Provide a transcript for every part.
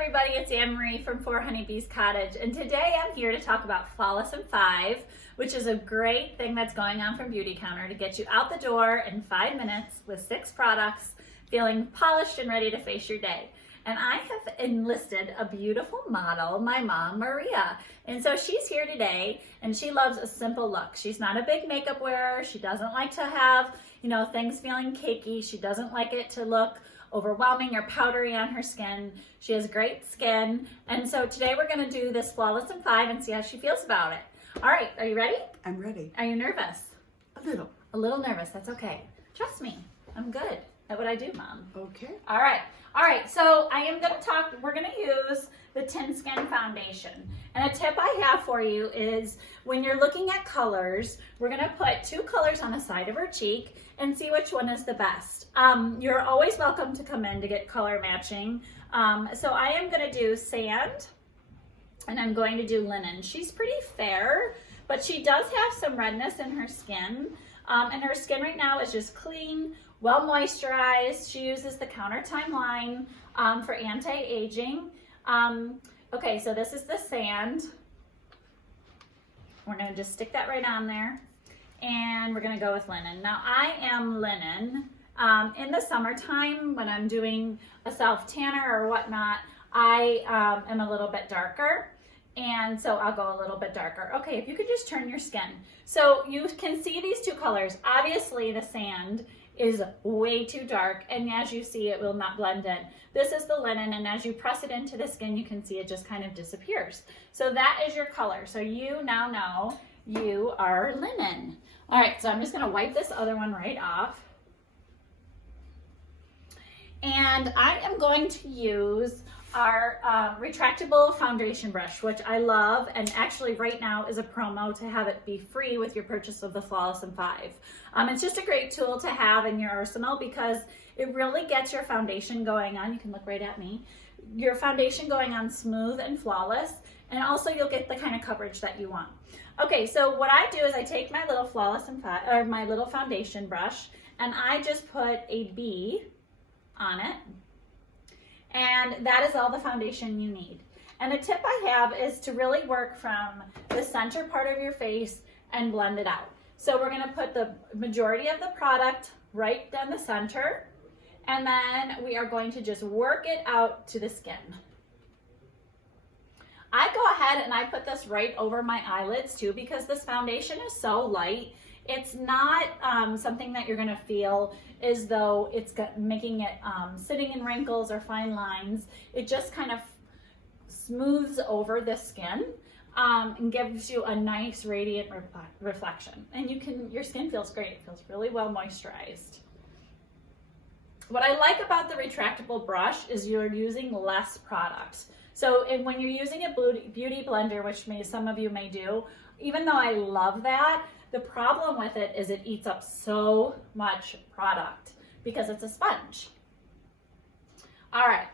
everybody, it's Anne-Marie from 4 Honeybees Cottage, and today I'm here to talk about Flawless in 5, which is a great thing that's going on from Beautycounter to get you out the door in 5 minutes with 6 products, feeling polished and ready to face your day. And I have enlisted a beautiful model, my mom, Maria. And so she's here today, and she loves a simple look. She's not a big makeup wearer. She doesn't like to have, things feeling cakey. She doesn't like it to look overwhelming or powdery on her skin. She has great skin. And so today we're gonna do this Flawless in 5 and see how she feels about it. All right, are you ready? I'm ready. Are you nervous? A little. A little nervous, that's okay. Trust me, I'm good at what I do, Mom. Okay. All right, so we're gonna use the Tin Skin Foundation. And a tip I have for you is when you're looking at colors, we're gonna put 2 colors on the side of her cheek and see which one is the best. You're always welcome to come in to get color matching. So I am gonna do sand and I'm going to do linen. She's pretty fair, but she does have some redness in her skin. And her skin right now is just clean, well moisturized. She uses the Counter Time line for anti-aging. Okay, so this is the sand. We're gonna just stick that right on there. And we're gonna go with linen. Now I am linen. In the summertime, when I'm doing a self-tanner or whatnot, I am a little bit darker. And so I'll go a little bit darker. Okay, if you could just turn your skin. So you can see these 2 colors. Obviously the sand is way too dark, and as you see, it will not blend in. This is the linen, and as you press it into the skin, you can see it just kind of disappears. So that is your color. So you now know you are linen. All right, so I'm just gonna wipe this other one right off. And I am going to use our retractable foundation brush, which I love, and actually right now is a promo to have it be free with your purchase of the Flawless in 5. It's just a great tool to have in your arsenal because it really gets your foundation going on. You can look right at me. Your foundation going on smooth and flawless, and also you'll get the kind of coverage that you want. Okay, so what I do is I take my little Flawless in 5, or my little foundation brush, and I just put a B on it. And that is all the foundation you need. And the tip I have is to really work from the center part of your face and blend it out. So we're gonna put the majority of the product right down the center, and then we are going to just work it out to the skin. I go ahead and I put this right over my eyelids too, because this foundation is so light. It's not something that you're gonna feel as though it's making it sitting in wrinkles or fine lines. It just kind of smooths over the skin and gives you a nice radiant reflection. And your skin feels great. It feels really well moisturized. What I like about the retractable brush is you're using less product. So when you're using a beauty blender, which some of you may do, even though I love that, the problem with it is it eats up so much product because it's a sponge. All right,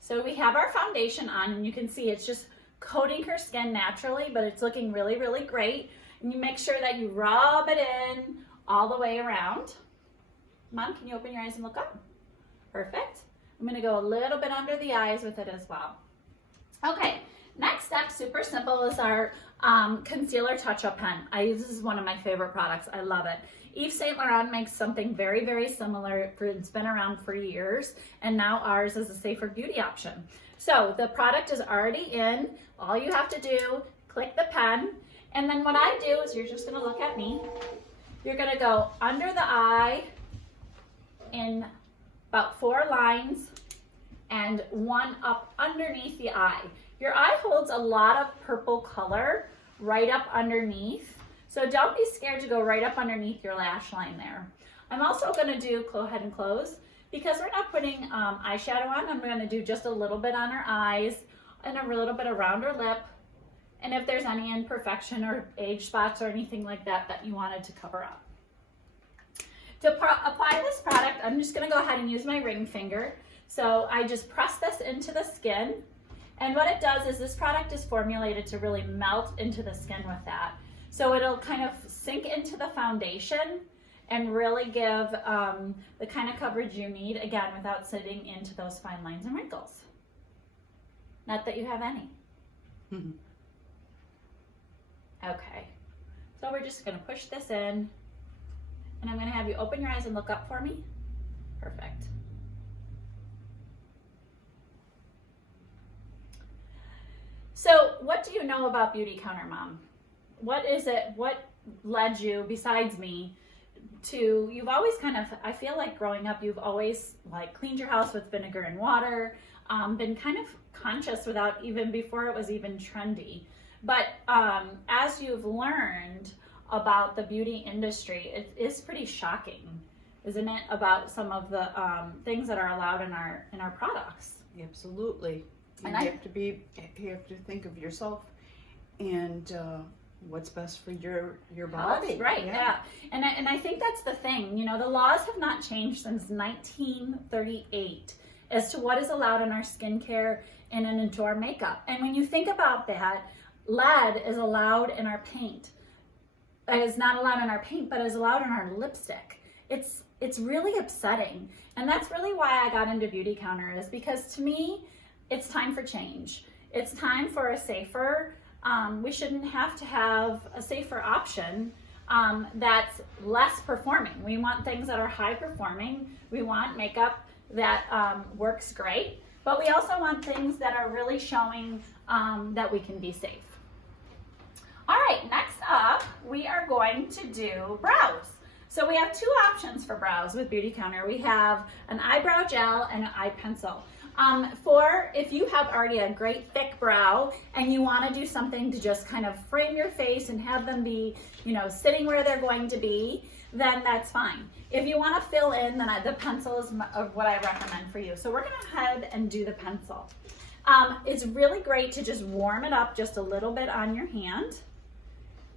so we have our foundation on, and you can see it's just coating her skin naturally, but it's looking really, really great. And you make sure that you rub it in all the way around. Mom, can you open your eyes and look up? Perfect. I'm gonna go a little bit under the eyes with it as well. Okay. Next step, super simple, is our concealer touch-up pen. This is one of my favorite products. I love it. Yves Saint Laurent makes something very, very similar. It's been around for years, and now ours is a safer beauty option. So the product is already in. All you have to do, click the pen, and then what I do is you're just gonna look at me. You're gonna go under the eye in about 4 lines and 1 up underneath the eye. Your eye holds a lot of purple color right up underneath, so don't be scared to go right up underneath your lash line there. I'm also going to go ahead and close, because we're not putting eyeshadow on. I'm going to do just a little bit on her eyes and a little bit around her lip, and if there's any imperfection or age spots or anything like that that you wanted to cover up. To apply this product, I'm just going to go ahead and use my ring finger. So I just press this into the skin. And what it does is this product is formulated to really melt into the skin with that. So it'll kind of sink into the foundation and really give the kind of coverage you need, again, without sitting into those fine lines and wrinkles. Not that you have any. Mhm. Okay. So we're just going to push this in, and I'm going to have you open your eyes and look up for me. Perfect. So what do you know about Beautycounter, Mom? What is it? What led you, besides me, to, you've always kind of, I feel like growing up, you've always like cleaned your house with vinegar and water, been kind of conscious without even, before it was even trendy. But as you've learned about the beauty industry, it is pretty shocking, isn't it, about some of the things that are allowed in our products. Absolutely. And You have to think of yourself and what's best for your body. Right, yeah. And I think that's the thing. You know, the laws have not changed since 1938 as to what is allowed in our skincare and into our makeup. And when you think about that, lead is allowed in our paint. It is not allowed in our paint, but is allowed in our lipstick. It's really upsetting. And that's really why I got into Beautycounter, is because to me, it's time for change. It's time for a safer, we shouldn't have to have a safer option that's less performing. We want things that are high performing. We want makeup that works great, but we also want things that are really showing that we can be safe. All right, next up, we are going to do brows. So we have two options for brows with Beautycounter. We have an eyebrow gel and an eye pencil. For if you have already a great thick brow and you want to do something to just kind of frame your face and have them be, you know, sitting where they're going to be, then that's fine. If you want to fill in, then the pencil is what I recommend for you. So we're going to head and do the pencil. It's really great to just warm it up just a little bit on your hand.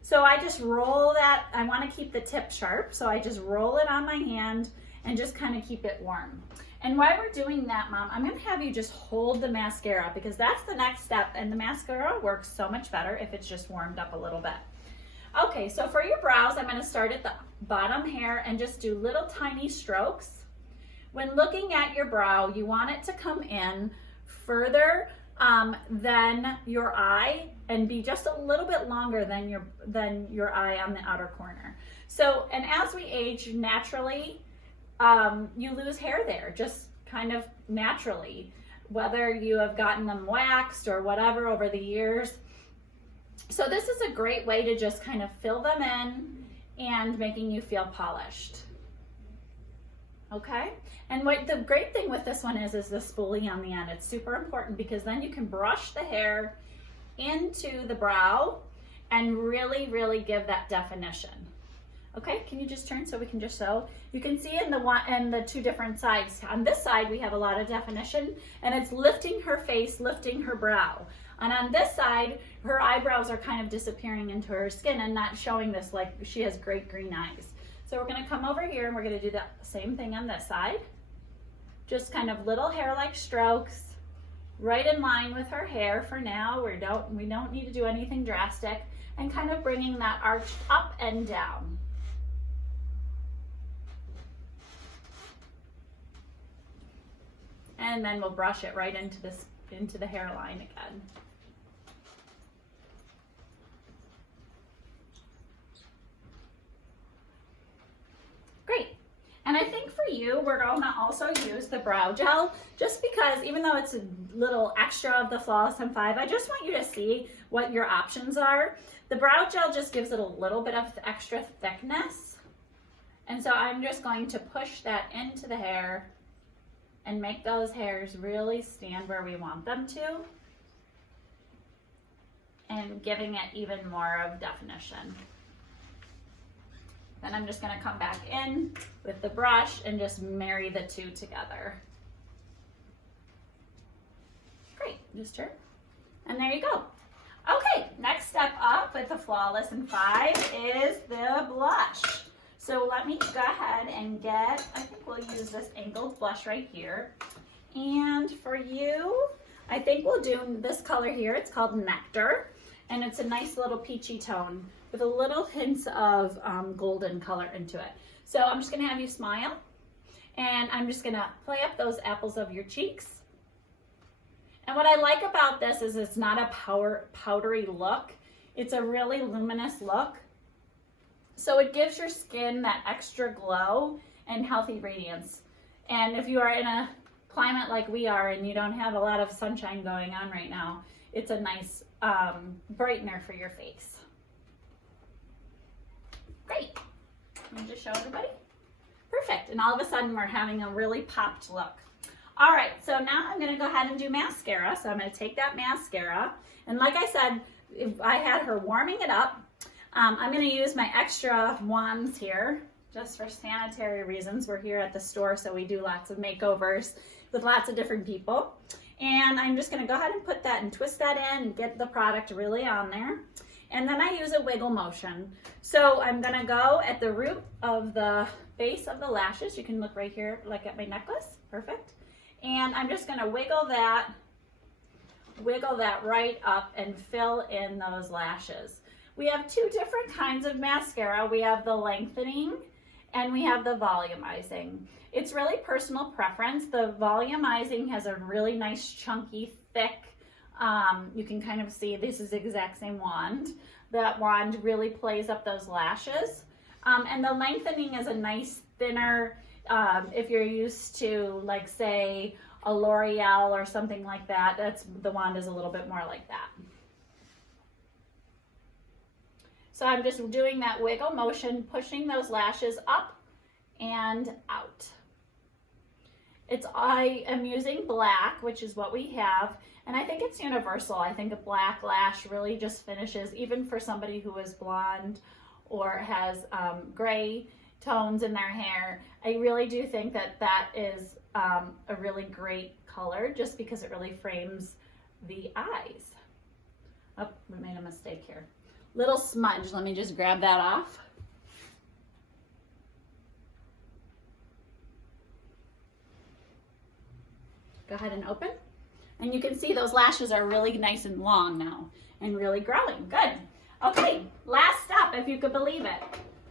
So I just roll that. I want to keep the tip sharp, so I just roll it on my hand and just kind of keep it warm. And while we're doing that, Mom, I'm going to have you just hold the mascara, because that's the next step, and the mascara works so much better if it's just warmed up a little bit. Okay, so for your brows, I'm going to start at the bottom hair and just do little tiny strokes. When looking at your brow, you want it to come in further than your eye and be just a little bit longer than your eye on the outer corner. So, and as we age naturally, you lose hair there, just kind of naturally, whether you have gotten them waxed or whatever over the years. So this is a great way to just kind of fill them in and making you feel polished. Okay, and what the great thing with this one is the spoolie on the end. It's super important, because then you can brush the hair into the brow and really, really give that definition. Okay, can you just turn so we can just show? You can see in the two different sides. On this side, we have a lot of definition, and it's lifting her face, lifting her brow. And on this side, her eyebrows are kind of disappearing into her skin and not showing this like she has great green eyes. So we're gonna come over here and we're gonna do the same thing on this side. Just kind of little hair-like strokes, right in line with her hair for now. We don't need to do anything drastic, and kind of bringing that arch up and down. And then we'll brush it right into the hairline again. Great. And I think for you, we're gonna also use the brow gel, just because even though it's a little extra of the Flawless M5, I just want you to see what your options are. The brow gel just gives it a little bit of extra thickness. And so I'm just going to push that into the hair and make those hairs really stand where we want them to, and giving it even more of definition. Then I'm just gonna come back in with the brush and just marry the two together. Great, just turn. And there you go. Okay, next step up with the Flawless M5 is the blush. So let me go ahead and I think we'll use this angled blush right here. And for you, I think we'll do this color here. It's called Nectar, and it's a nice little peachy tone with a little hints of golden color into it. So I'm just gonna have you smile, and I'm just gonna play up those apples of your cheeks. And what I like about this is it's not a powdery look. It's a really luminous look. So it gives your skin that extra glow and healthy radiance. And if you are in a climate like we are and you don't have a lot of sunshine going on right now, it's a nice brightener for your face. Great. Let me just show everybody. Perfect. And all of a sudden we're having a really popped look. All right, so now I'm gonna go ahead and do mascara. So I'm gonna take that mascara, and like I said, if I had her warming it up, I'm gonna use my extra wands here, just for sanitary reasons. We're here at the store, so we do lots of makeovers with lots of different people. And I'm just gonna go ahead and put that and twist that in and get the product really on there. And then I use a wiggle motion. So I'm gonna go at the root of the base of the lashes. You can look right here, like at my necklace, perfect. And I'm just gonna wiggle that right up and fill in those lashes. We have two different kinds of mascara. We have the lengthening and we have the volumizing. It's really personal preference. The volumizing has a really nice chunky, thick, you can kind of see this is the exact same wand. That wand really plays up those lashes. And the lengthening is a nice thinner, if you're used to, like, say, a L'Oreal or something like that, the wand is a little bit more like that. So I'm just doing that wiggle motion, pushing those lashes up and out. I am using black, which is what we have, and I think it's universal. I think a black lash really just finishes, even for somebody who is blonde or has gray tones in their hair. I really do think that that is a really great color, just because it really frames the eyes. Oh, we made a mistake here. Little smudge, let me just grab that off. Go ahead and open. And you can see those lashes are really nice and long now and really growing. Good. Okay, last step, if you could believe it.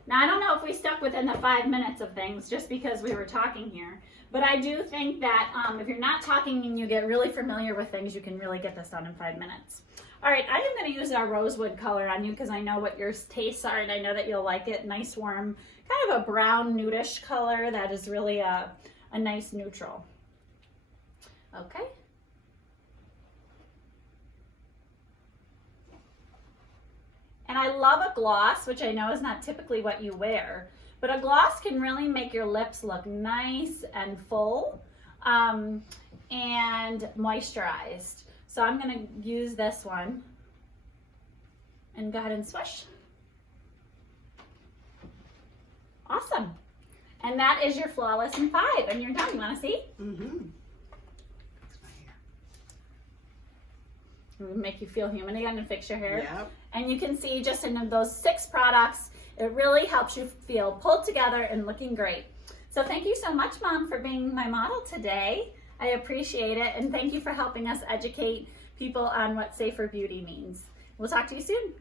Now, I don't know if we stuck within the 5 minutes of things just because we were talking here, but I do think that if you're not talking and you get really familiar with things, you can really get this done in 5 minutes. All right, I am going to use our rosewood color on you because I know what your tastes are and I know that you'll like it. Nice, warm, kind of a brown nudish color that is really a nice neutral. Okay. And I love a gloss, which I know is not typically what you wear, but a gloss can really make your lips look nice and full and moisturized. So I'm going to use this one and go ahead and swish. Awesome. And that is your Flawless in 5, and you're done. You want to see? Mm-hmm. It will make you feel human again and fix your hair. Yep. And you can see just in those 6 products, it really helps you feel pulled together and looking great. So thank you so much, Mom, for being my model today. I appreciate it. And thank you for helping us educate people on what safer beauty means. We'll talk to you soon.